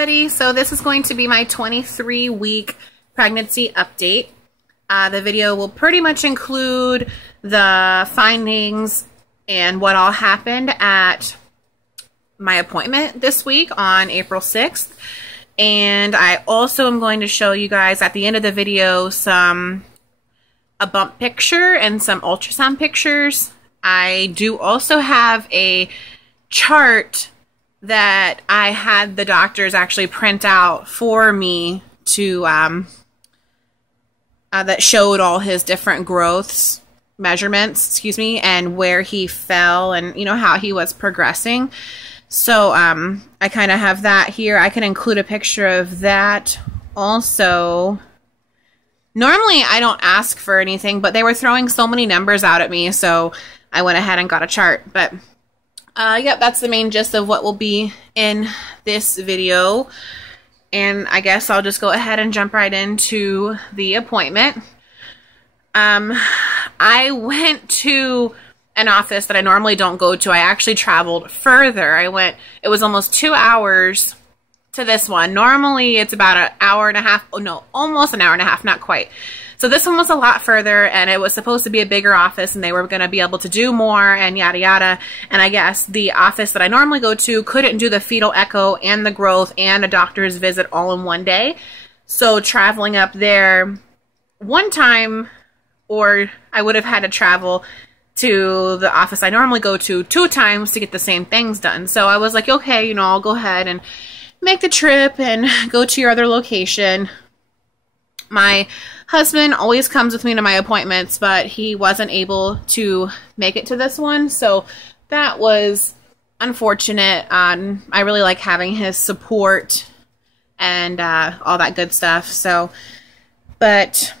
So this is going to be my 23-week pregnancy update. The video will pretty much include the findings and what all happened at my appointment this week on April 6th. And I also am going to show you guys at the end of the video a bump picture and some ultrasound pictures. I do also have a chart that I had the doctors actually print out for me to that showed all his different growths, measurements, and where he fell and, you know, how he was progressing. So I kind of have that here. I can include a picture of that also. Normally I don't ask for anything, but they were throwing so many numbers out at me, so I went ahead and got a chart. But yep, that's the main gist of what will be in this video. And I guess I'll just go ahead and jump right into the appointment. I went to an office that I normally don't go to. I actually traveled further. It was almost 2 hours to this one. Normally it's about an hour and a half. Oh no, almost an hour and a half, not quite. So this one was a lot further, and it was supposed to be a bigger office, and they were going to be able to do more and yada yada. And I guess the office that I normally go to couldn't do the fetal echo and the growth and a doctor's visit all in one day. So traveling up there one time, or I would have had to travel to the office I normally go to 2 times to get the same things done. So I was like, okay, you know, I'll go ahead and make the trip and go to your other location. My husband always comes with me to my appointments, but he wasn't able to make it to this one, so that was unfortunate. I really like having his support and all that good stuff. So, but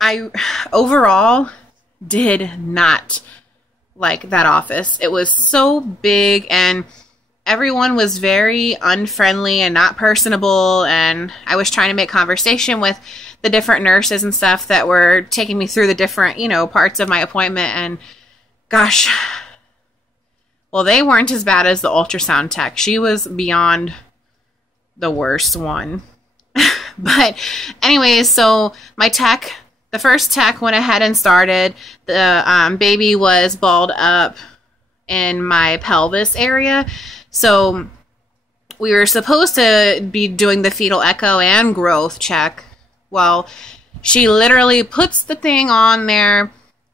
I overall did not like that office. It was so big, and everyone was very unfriendly and not personable, and I was trying to make conversation with the different nurses and stuff that were taking me through the different, you know, parts of my appointment, and gosh, well, they weren't as bad as the ultrasound tech. She was beyond the worst one. But anyways, so my tech, the first tech went ahead and started. The baby was balled up in my pelvis area. So we were supposed to be doing the fetal echo and growth check. Well, she literally puts the thing on there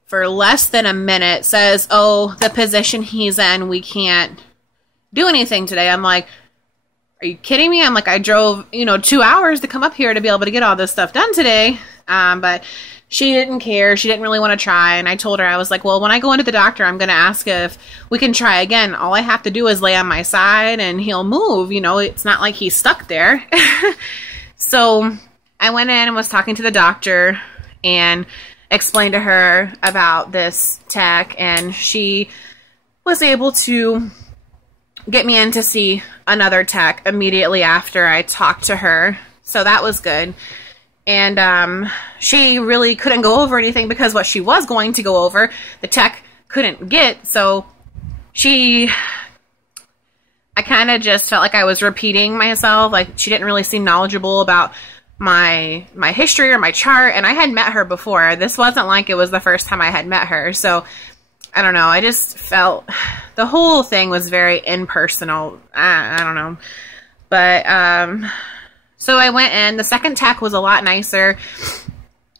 for less than a minute, says, oh, the position he's in, we can't do anything today. I'm like, are you kidding me? I'm like, I drove, you know, 2 hours to come up here to be able to get all this stuff done today. But she didn't care. She didn't really want to try. And I told her, I was like, well, when I go into the doctor, I'm going to ask if we can try again. All I have to do is lay on my side and he'll move. You know, it's not like he's stuck there. So I went in and was talking to the doctor and explained to her about this tech. And she was able to get me in to see another tech immediately after I talked to her. So that was good. And she really couldn't go over anything because what she was going to go over, the tech couldn't get. So I kind of just felt like I was repeating myself. Like, she didn't really seem knowledgeable about my history or my chart. And I had met her before. This wasn't like it was the first time I had met her. So I don't know. I just felt the whole thing was very impersonal. I don't know. But so I went in. The second tech was a lot nicer.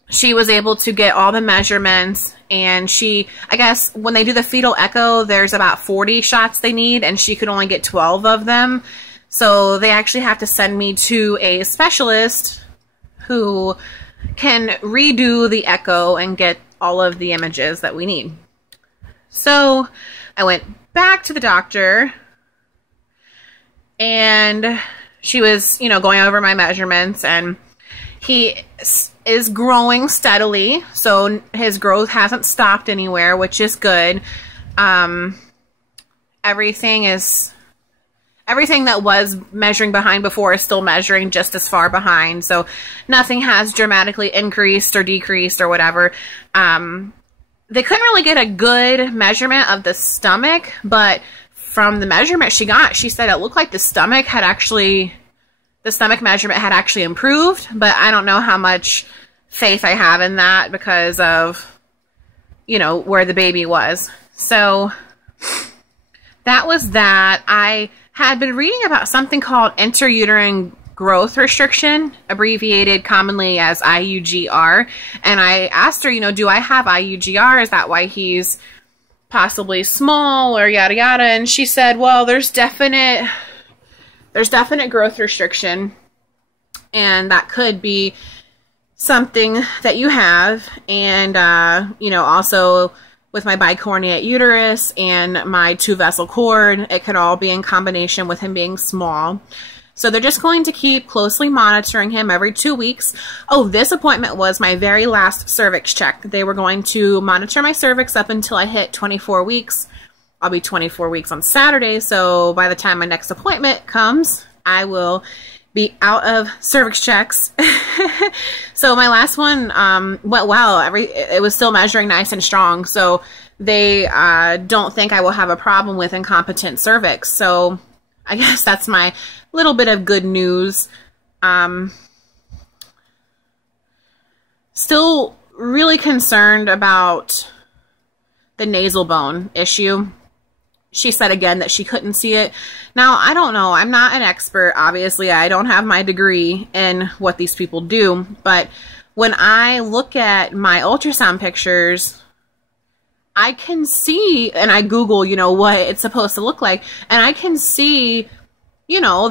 She was able to get all the measurements, and I guess when they do the fetal echo, there's about 40 shots they need, and she could only get 12 of them. So they actually have to send me to a specialist who can redo the echo and get all of the images that we need. So I went back to the doctor, and she was, you know, going over my measurements, and he is growing steadily. So his growth hasn't stopped anywhere, which is good. Everything that was measuring behind before is still measuring just as far behind. So nothing has dramatically increased or decreased or whatever. They couldn't really get a good measurement of the stomach, but from the measurement she got, she said it looked like the stomach had actually the stomach measurement had actually improved, but I don't know how much faith I have in that because of, you know, where the baby was. So that was that. I had been reading about something called intrauterine growth restriction, abbreviated commonly as IUGR. And I asked her, you know, do I have IUGR? Is that why he's possibly small or yada yada? And she said, well, there's definite growth restriction, and that could be something that you have. And, you know, also with my bicornuate uterus and my 2-vessel cord, it could all be in combination with him being small. So they're just going to keep closely monitoring him every 2 weeks. Oh, this appointment was my very last cervix check. They were going to monitor my cervix up until I hit 24 weeks. I'll be 24 weeks on Saturday, so by the time my next appointment comes, I will be out of cervix checks. So my last one went well. It was still measuring nice and strong, so they don't think I will have a problem with incompetent cervix. So I guess that's my little bit of good news. Still really concerned about the nasal bone issue. She said again that she couldn't see it. Now, I don't know. I'm not an expert. Obviously, I don't have my degree in what these people do. But when I look at my ultrasound pictures, I can see, and I Google, you know, what it's supposed to look like, and I can see, you know,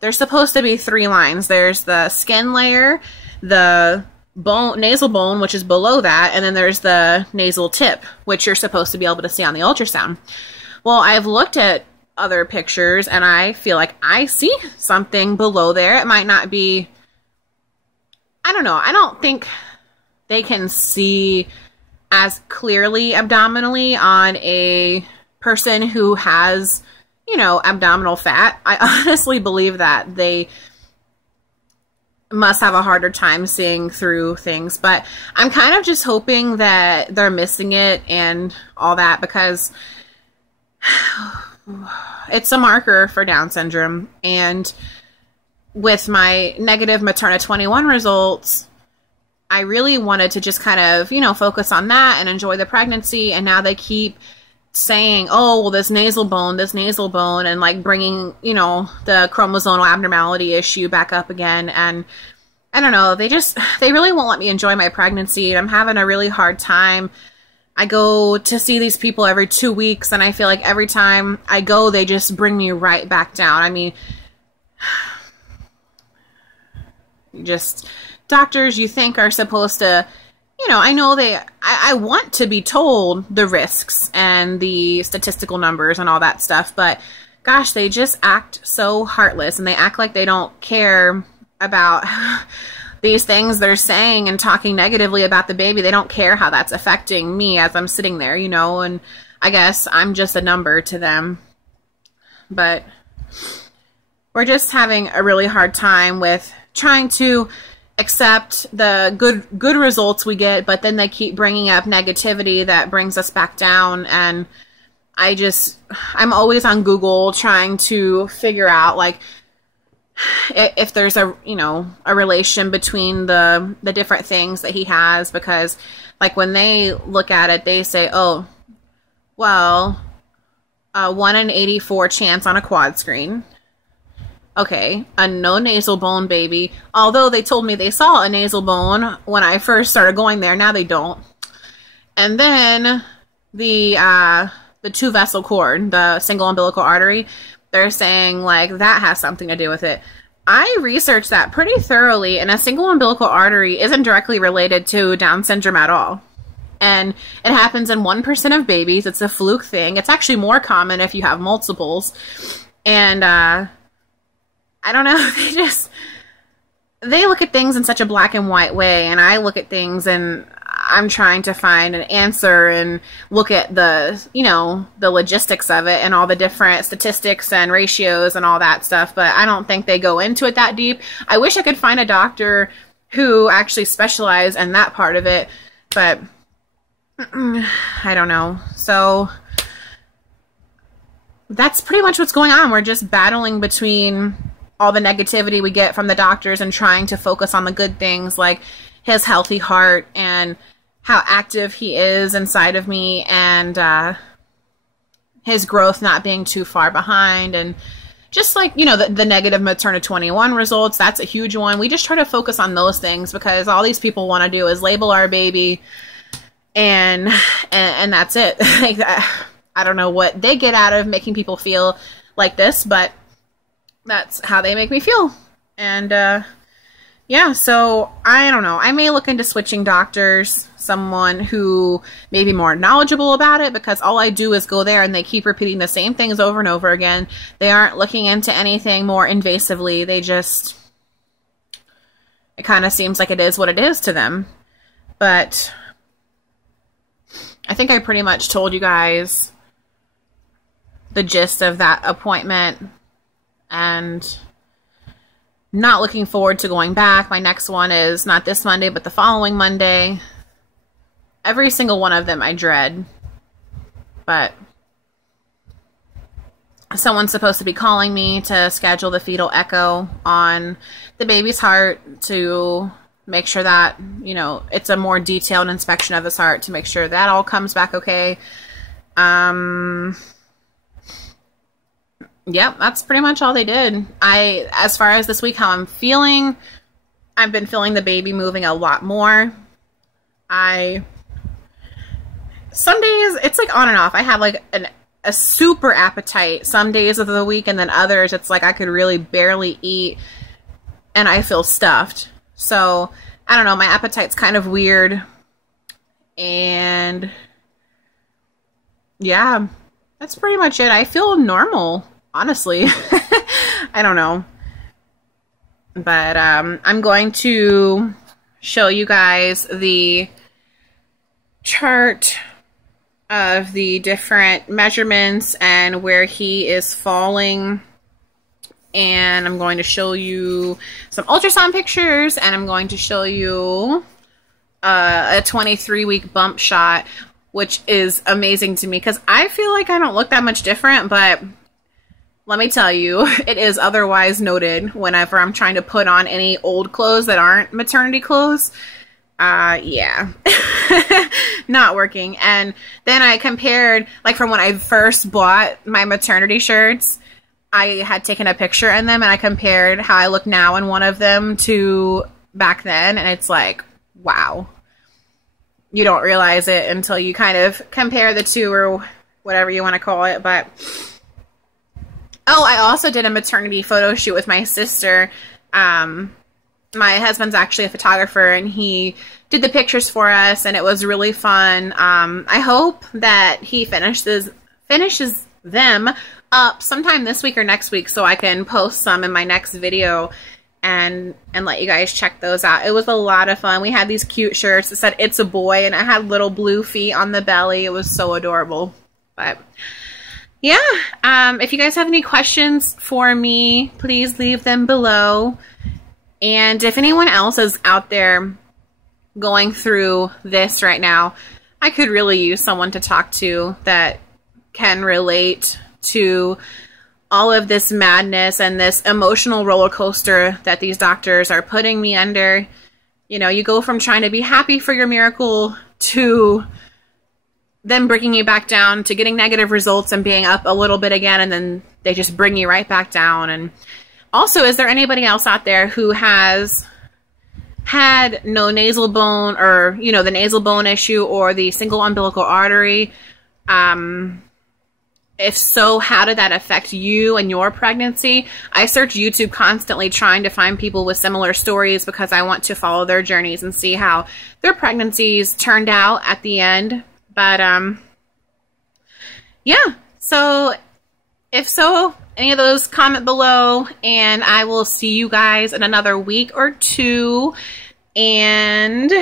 there's supposed to be 3 lines. There's the skin layer, the bone, nasal bone, which is below that, and then there's the nasal tip, which you're supposed to be able to see on the ultrasound. Well, I've looked at other pictures, and I feel like I see something below there. It might not be, I don't know. I don't think they can see as clearly abdominally on a person who has, you know, abdominal fat. I honestly believe that they must have a harder time seeing through things, but I'm kind of just hoping that they're missing it and all that, because it's a marker for Down syndrome. And with my negative Materna 21 results, I really wanted to just kind of, you know, focus on that and enjoy the pregnancy. And now they keep saying, oh, well, this nasal bone, and like bringing, you know, the chromosomal abnormality issue back up again. And I don't know, they really won't let me enjoy my pregnancy. I'm having a really hard time. I go to see these people every 2 weeks, and I feel like every time I go, they just bring me right back down. I mean, just doctors you think are supposed to, you know, I know I want to be told the risks and the statistical numbers and all that stuff, but gosh, they just act so heartless, and they act like they don't care about these things they're saying and talking negatively about the baby. They don't care how that's affecting me as I'm sitting there, you know, and I guess I'm just a number to them. But we're just having a really hard time with trying to accept the good results we get, but then they keep bringing up negativity that brings us back down. And I'm always on Google trying to figure out, like, if there's a, you know, a relation between the different things that he has, because like when they look at it, they say, oh, well, 1 in 84 chance on a quad screen. Okay, a no nasal bone baby. Although they told me they saw a nasal bone when I first started going there, now they don't. And then the 2-vessel cord, the single umbilical artery, they're saying like that has something to do with it. I researched that pretty thoroughly, and a single umbilical artery isn't directly related to Down syndrome at all. And it happens in 1% of babies. It's a fluke thing. It's actually more common if you have multiples. And I don't know, they look at things in such a black and white way, and I look at things and I'm trying to find an answer and look at the, you know, the logistics of it and all the different statistics and ratios and all that stuff, but I don't think they go into it that deep. I wish I could find a doctor who actually specialized in that part of it, but I don't know. So that's pretty much what's going on. We're just battling between all the negativity we get from the doctors and trying to focus on the good things, like his healthy heart and how active he is inside of me, and his growth not being too far behind, and just like, you know, the negative Materna 21 results, that's a huge one. We just try to focus on those things because all these people want to do is label our baby and that's it. Like, I don't know what they get out of making people feel like this, but that's how they make me feel. And yeah, so I don't know. I may look into switching doctors, someone who may be more knowledgeable about it, because all I do is go there and they keep repeating the same things over and over again. They aren't looking into anything more invasively. They just, it kind of seems like it is what it is to them. But I think I pretty much told you guys the gist of that appointment, and not looking forward to going back. My next one is not this Monday, but the following Monday. Every single one of them I dread, but someone's supposed to be calling me to schedule the fetal echo on the baby's heart to make sure that, you know, it's a more detailed inspection of his heart to make sure that all comes back okay. Yep, that's pretty much all they did. As far as this week, how I'm feeling, I've been feeling the baby moving a lot more. Some days, it's like on and off. I have like a super appetite some days of the week, and then others, it's like I could really barely eat, and I feel stuffed. So, I don't know, my appetite's kind of weird. And yeah, that's pretty much it. I feel normal, honestly. I don't know. But I'm going to show you guys the chart of the different measurements and where he is falling. And I'm going to show you some ultrasound pictures, and I'm going to show you a 23-week bump shot, which is amazing to me because I feel like I don't look that much different, but let me tell you, it is otherwise noted whenever I'm trying to put on any old clothes that aren't maternity clothes. Yeah, not working. And then I compared, like, from when I first bought my maternity shirts, I had taken a picture in them, and I compared how I look now in one of them to back then, and it's like, wow. You don't realize it until you kind of compare the two, or whatever you want to call it. But oh, I also did a maternity photo shoot with my sister. My husband's actually a photographer, and he did the pictures for us, and it was really fun. I hope that he finishes them up sometime this week or next week, so I can post some in my next video and let you guys check those out. It was a lot of fun. We had these cute shirts that said "It's a Boy," and it had little blue feet on the belly. It was so adorable. But yeah, if you guys have any questions for me, please leave them below. And if anyone else is out there going through this right now, I could really use someone to talk to that can relate to all of this madness and this emotional roller coaster that these doctors are putting me under. You know, you go from trying to be happy for your miracle to them bringing you back down to getting negative results and being up a little bit again, and then they just bring you right back down. And also, is there anybody else out there who has had no nasal bone, or, you know, the nasal bone issue or the single umbilical artery? If so, how did that affect you and your pregnancy? I search YouTube constantly trying to find people with similar stories because I want to follow their journeys and see how their pregnancies turned out at the end. But, yeah. So, if so, any of those, comment below, and I will see you guys in another week or two. And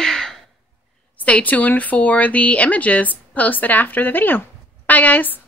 stay tuned for the images posted after the video. Bye, guys.